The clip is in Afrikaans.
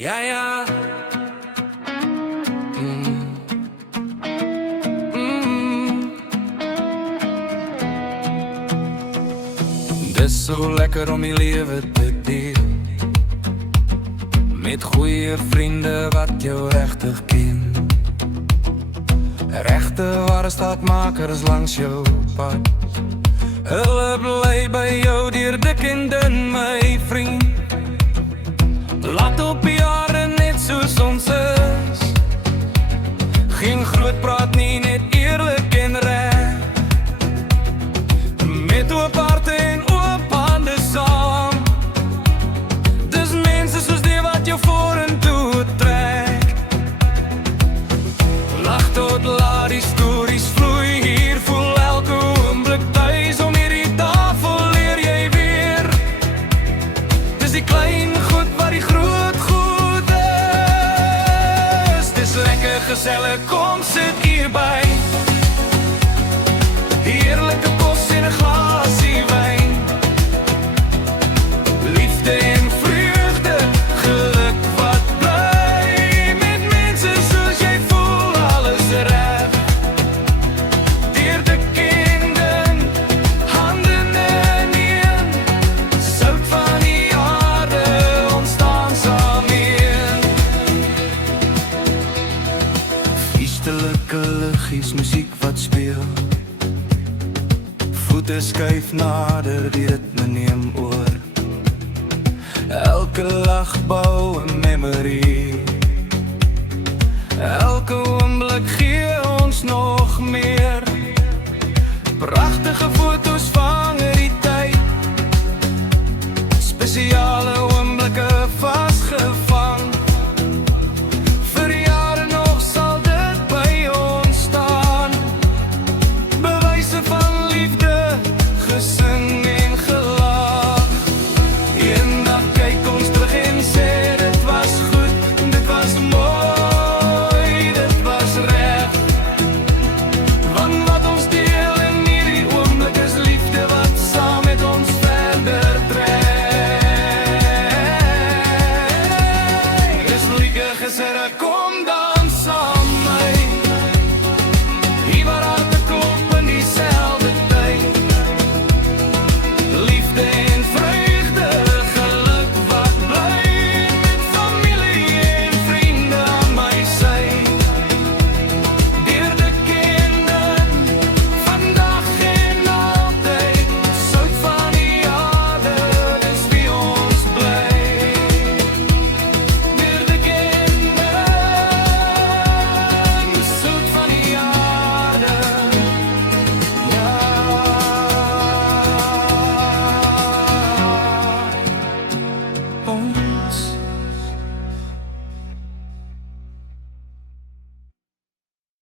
Ja, ja. Dis so lekker om die lewe te deel met goeie vriende wat jou regtig ken. Regte ware staatmakers langs jou pad. Hulle bly by jou deur dik en dun, my vriend. Laat op die jare net soos ons is. Geen groot praat nie, net eerlik en reg. Met oop harte en oop hande saam. Dis mense soos die wat jou vorentoe trek. Lach tot laat die stories vloei. Hier voel elke oomblik thuis. Om hierdie tafel leer jy weer. Dis die klein goed wat die groot goed is. Dis lekker gesellig, kom sit hierby. Heerlijke kos en 'n glasie wyn. Liefde en vreugde, geluk wat bly. Met mense soos jy voel alles reg. Deur dik en dun, hande in een. Sout van die aarde, ons staan saamheen. Feestelike liggies, musiek wat speel. Voete skuif nader, die ritme neem oor. Elke lach bou 'n memory. Elke oomblik gee ons nog meer. Pragtige foto's vang die tyd. Spesiale oomblikke vasgevang. Vir jare nog sal dit by ons staan. Bewyse van liefde, gesing en gelag. Eendag kyk ons terug en sê dit was goed, dit was mooi, dit was reg. Want wat ons deel in hierdie oomblik is liefde wat saam met ons verder trek. Dis lieke gesellig.